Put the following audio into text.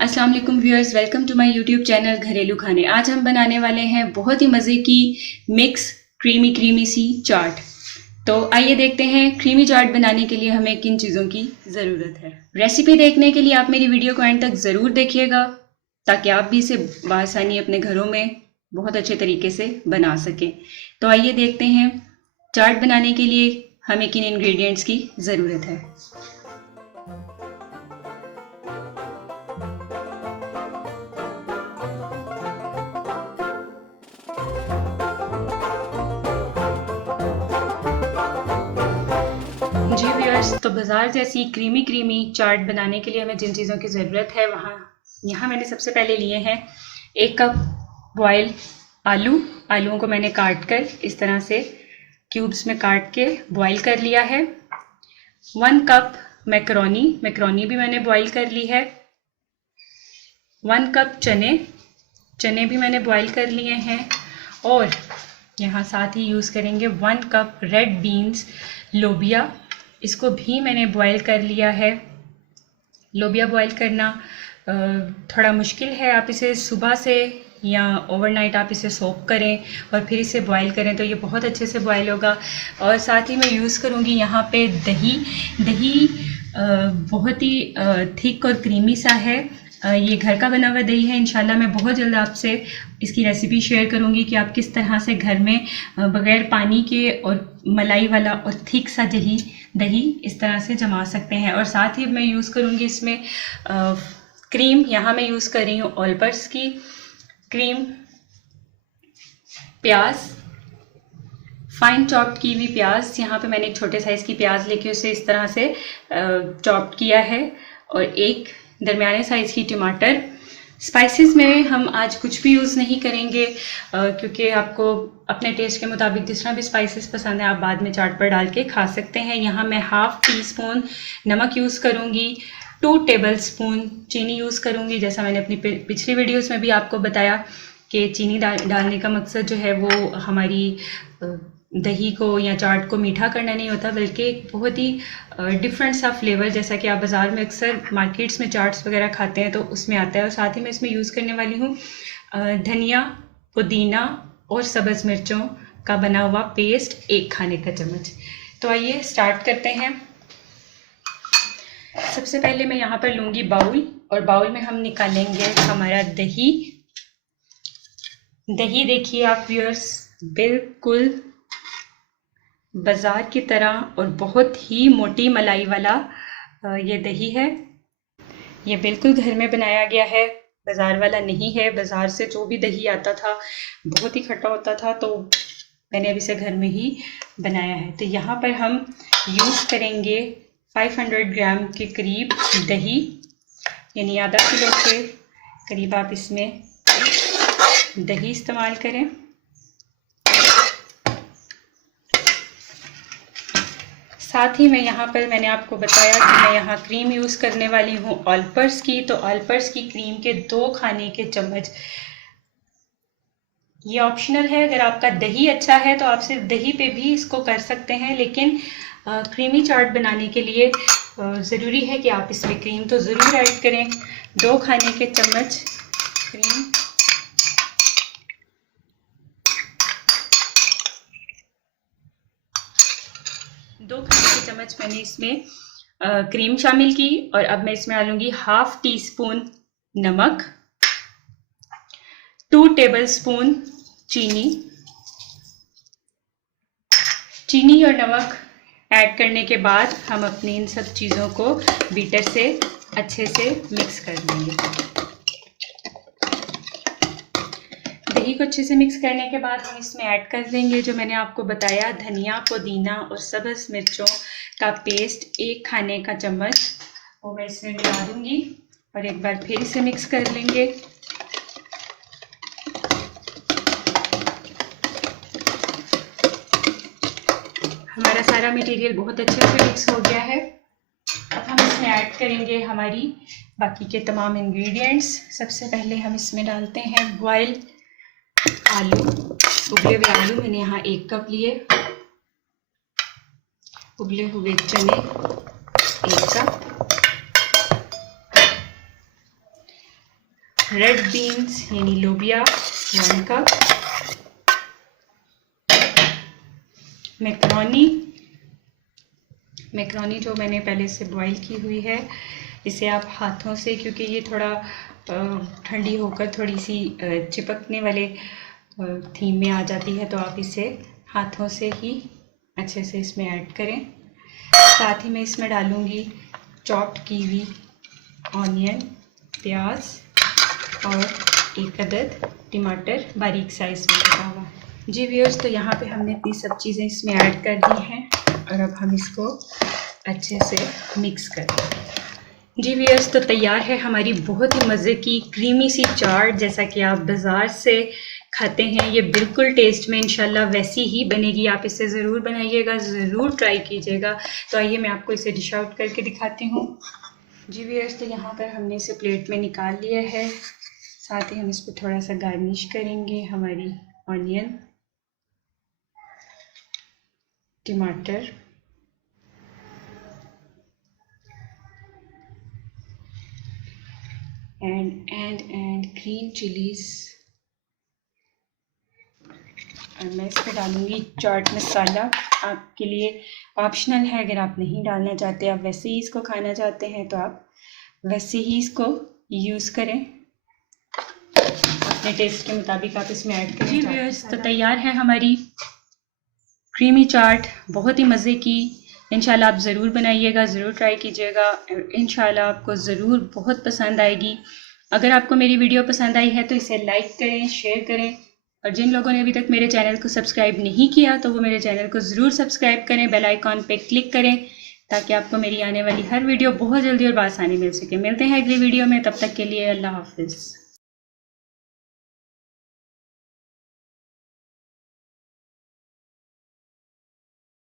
अस्सलाम वालेकुम viewers, welcome to my YouTube channel घरेलू खाने। आज हम बनाने वाले हैं बहुत ही मज़े की मिक्स क्रीमी सी चाट। तो आइए देखते हैं क्रीमी चाट बनाने के लिए हमें किन चीज़ों की ज़रूरत है। रेसिपी देखने के लिए आप मेरी वीडियो को एंड तक ज़रूर देखिएगा ताकि आप भी इसे बआसानी अपने घरों में बहुत अच्छे तरीके से बना सकें। तो आइए देखते हैं चाट बनाने के लिए हमें किन इंग्रेडिएंट्स की ज़रूरत है। जी व्यूअर्स, तो बाज़ार जैसी क्रीमी चाट बनाने के लिए हमें जिन चीज़ों की ज़रूरत है यहाँ मैंने सबसे पहले लिए हैं 1 कप बॉयल आलूओं को मैंने काट कर इस तरह से क्यूब्स में काट के बॉयल कर लिया है। 1 कप मैक्रोनी भी मैंने बॉयल कर ली है। 1 कप चने भी मैंने बॉयल कर लिए हैं। और यहाँ साथ ही यूज़ करेंगे 1 कप रेड बीन्स लोबिया, इसको भी मैंने बॉयल कर लिया है। लोबिया बॉयल करना थोड़ा मुश्किल है, आप इसे सुबह से या ओवरनाइट आप इसे सोक करें और फिर इसे बॉयल करें तो ये बहुत अच्छे से बॉयल होगा। और साथ ही मैं यूज़ करूँगी यहाँ पे दही बहुत ही थिक और क्रीमी सा है। ये घर का बना हुआ दही है। इंशाल्लाह मैं बहुत जल्द आपसे इसकी रेसिपी शेयर करूंगी कि आप किस तरह से घर में बग़ैर पानी के और मलाई वाला और थिक सा दही इस तरह से जमा सकते हैं। और साथ ही मैं यूज़ करूंगी इसमें क्रीम। यहाँ मैं यूज़ कर रही हूँ ऑलपर्स की क्रीम, प्याज, फाइन चॉप्ड की हुई प्याज। यहाँ पे मैंने एक छोटे साइज़ की प्याज लेके उसे इस तरह से चॉप्ड किया है। और एक दरमियाने साइज़ की टमाटर। स्पाइसेस में हम आज कुछ भी यूज़ नहीं करेंगे क्योंकि आपको अपने टेस्ट के मुताबिक जिस तरह भी स्पाइसेस पसंद है आप बाद में चाट पर डाल के खा सकते हैं। यहाँ मैं 1/2 टीस्पून नमक यूज़ करूँगी, 2 टेबलस्पून चीनी यूज़ करूँगी। जैसा मैंने अपनी पिछली वीडियोस में भी आपको बताया कि चीनी डालने का मकसद जो है वो हमारी दही को या चाट को मीठा करना नहीं होता, बल्कि एक बहुत ही डिफरेंट सा फ्लेवर, जैसा कि आप बाज़ार में अक्सर मार्केट्स में चाट्स वगैरह खाते हैं तो उसमें आता है। और साथ ही मैं इसमें यूज़ करने वाली हूँ धनिया, पुदीना और सब्ज़ मिर्चों का बना हुआ पेस्ट, 1 खाने का चम्मच। तो आइए स्टार्ट करते हैं। सबसे पहले मैं यहाँ पर लूँगी बाउल, और बाउल में हम निकालेंगे हमारा दही। देखिए आप व्यूअर्स, बिल्कुल बाज़ार की तरह और बहुत ही मोटी मलाई वाला ये दही है। ये बिल्कुल घर में बनाया गया है, बाज़ार वाला नहीं है। बाज़ार से जो भी दही आता था बहुत ही खट्टा होता था, तो मैंने अब इसे घर में ही बनाया है। तो यहाँ पर हम यूज़ करेंगे 500 ग्राम के करीब दही, यानी आधा किलो के करीब आप इसमें दही इस्तेमाल करें। साथ ही मैं यहाँ पर मैंने आपको बताया कि मैं यहाँ क्रीम यूज़ करने वाली हूँ ऑलपर्स की। तो ऑलपर्स की क्रीम के 2 खाने के चम्मच। ये ऑप्शनल है, अगर आपका दही अच्छा है तो आप सिर्फ दही पे भी इसको कर सकते हैं, लेकिन क्रीमी चाट बनाने के लिए ज़रूरी है कि आप इसमें क्रीम तो ज़रूर ऐड करें। 2 खाने के चम्मच क्रीम, 2 खाने के चम्मच मैंने इसमें क्रीम शामिल की। और अब मैं इसमें डालूंगी 1/2 टीस्पून नमक, 2 टेबलस्पून चीनी और नमक ऐड करने के बाद हम अपनी इन सब चीज़ों को बीटर से अच्छे से मिक्स कर लेंगे। दही को अच्छे से मिक्स करने के बाद हम इसमें ऐड कर देंगे जो मैंने आपको बताया, धनिया, पुदीना और सब्ज़ मिर्चों का पेस्ट, 1 खाने का चम्मच, वो मैं इसमें मिला दूंगी और एक बार फिर इसे मिक्स कर लेंगे। हमारा सारा मटेरियल बहुत अच्छे से मिक्स हो गया है। अब हम इसमें ऐड करेंगे हमारी बाकी के तमाम इंग्रेडिएंट्स। सबसे पहले हम इसमें डालते हैं बॉयल आलू, उबले हुए आलू मैंने यहाँ 1 कप लिए, उबले हुए चने 1 कप, रेड बीन्स यानी लोबिया 1 कप, मैक्रोनी जो मैंने पहले से बॉईल की हुई है, इसे आप हाथों से, क्योंकि ये थोड़ा ठंडी होकर थोड़ी सी चिपकने वाले थीम में आ जाती है, तो आप इसे हाथों से ही अच्छे से इसमें ऐड करें। साथ ही मैं इसमें डालूँगी चॉप्ड की हुई ऑनियन, प्याज और 1 अदद टमाटर बारीक साइज में कटा हुआ। जी व्यूअर्स, तो यहाँ पे हमने अपनी सब चीज़ें इसमें ऐड कर दी हैं और अब हम इसको अच्छे से मिक्स कर दें। जी व्यूअर्स, तो तैयार है हमारी बहुत ही मज़े की क्रीमी सी चाट। जैसा कि आप बाज़ार से खाते हैं, ये बिल्कुल टेस्ट में इंशाल्लाह वैसी ही बनेगी। आप इसे ज़रूर बनाइएगा, ज़रूर ट्राई कीजिएगा। तो आइए मैं आपको इसे डिश आउट करके दिखाती हूँ। जी व्यूअर्स, तो यहाँ पर हमने इसे प्लेट में निकाल लिया है। साथ ही हम इस पर थोड़ा सा गार्निश करेंगे हमारी ऑनियन, टमाटर एंड ग्रीन चिलीज, और मैं इस पर डालूँगी चाट मसाला। आपके लिए ऑप्शनल है, अगर आप नहीं डालना चाहते, आप वैसे ही इसको खाना चाहते हैं तो आप वैसे ही इसको यूज़ करें, अपने टेस्ट के मुताबिक आप इसमें ऐड करें। जी व्यूअर्स, तो तैयार है हमारी क्रीमी चाट, बहुत ही मज़े की। इंशाल्लाह आप ज़रूर बनाइएगा, ज़रूर ट्राई कीजिएगा, इंशाल्लाह आपको ज़रूर बहुत पसंद आएगी। अगर आपको मेरी वीडियो पसंद आई है तो इसे लाइक करें, शेयर करें, और जिन लोगों ने अभी तक मेरे चैनल को सब्सक्राइब नहीं किया तो वो मेरे चैनल को ज़रूर सब्सक्राइब करें, बेल आइकॉन पे क्लिक करें, ताकि आपको मेरी आने वाली हर वीडियो बहुत जल्दी और आसानी मिल सके। मिलते हैं अगली वीडियो में, तब तक के लिए अल्लाह हाफिज़।